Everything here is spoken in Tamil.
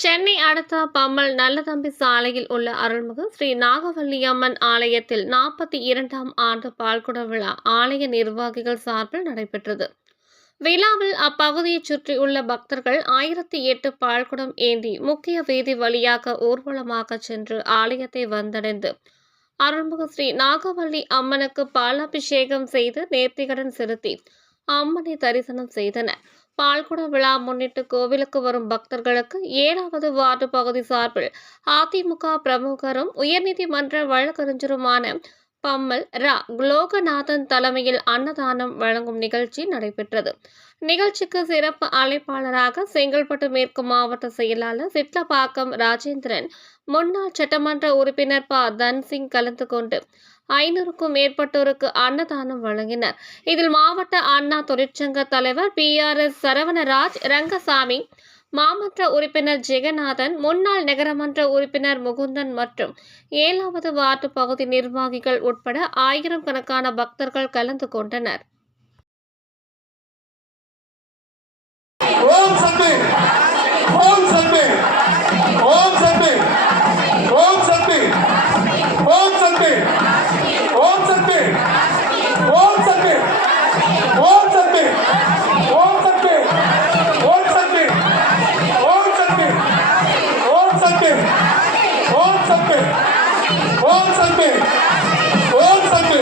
சென்னை அடுத்த பம்மல் நல்லதம்பி சாலையில் உள்ள அருள்மிகு ஸ்ரீ நாகவல்லியம்மன் ஆலயத்தில் நாற்பத்தி இரண்டாம் ஆண்டு பால்குட விழா ஆலய நிர்வாகிகள் சார்பில் நடைபெற்றது. விழாவில் அப்பகுதியைச் சுற்றியுள்ள பக்தர்கள் ஆயிரத்தி எட்டு பால்குடம் ஏந்தி முக்கிய வீதி வழியாக ஊர்வலமாக சென்று ஆலயத்தை வந்தடைந்து அருள்மிகு ஸ்ரீ நாகவல்லி அம்மனுக்கு பாலாபிஷேகம் செய்து நேர்த்திகடன் செலுத்தி அம்மனை தரிசனம் செய்தனர். பால்குட விழா முன்னிட்டு கோவிலுக்கு வரும் பக்தர்களுக்கு ஏழாவது வார்டு பகுதி சார்பில் அதிமுக பிரமுகரும் உயர்நீதிமன்ற வழக்கறிஞருமான பம்மல் ரா லோகநாதன் தலைமையில் அன்னதானம் வழங்கும் நிகழ்ச்சி நடைபெற்றது. நிகழ்ச்சிக்கு சிறப்பு அழைப்பாளராக செங்கல்பட்டு மேற்கு மாவட்ட செயலாளர் சிட்லப்பாக்கம் ராஜேந்திரன் முன்னாள் சட்டமன்ற உறுப்பினர் ப. தன்சிங் கலந்து கொண்டு ஐநூறுக்கும் மேற்பட்டோருக்கு அன்னதானம் வழங்கினர். இதில் மாவட்ட அண்ணா தொழிற்சங்க தலைவர் P. R. S. Saravanaraj Rangasamy மாமன்ற உறுப்பினர் ஜெகநாதன் முன்னாள் நகரமன்ற உறுப்பினர் முகுந்தன் மற்றும் ஏழாவது வார்டு பகுதி நிர்வாகிகள் உட்பட ஆயிரம் கணக்கான பக்தர்கள் கலந்து கொண்டனர். Own సంపే own సంపే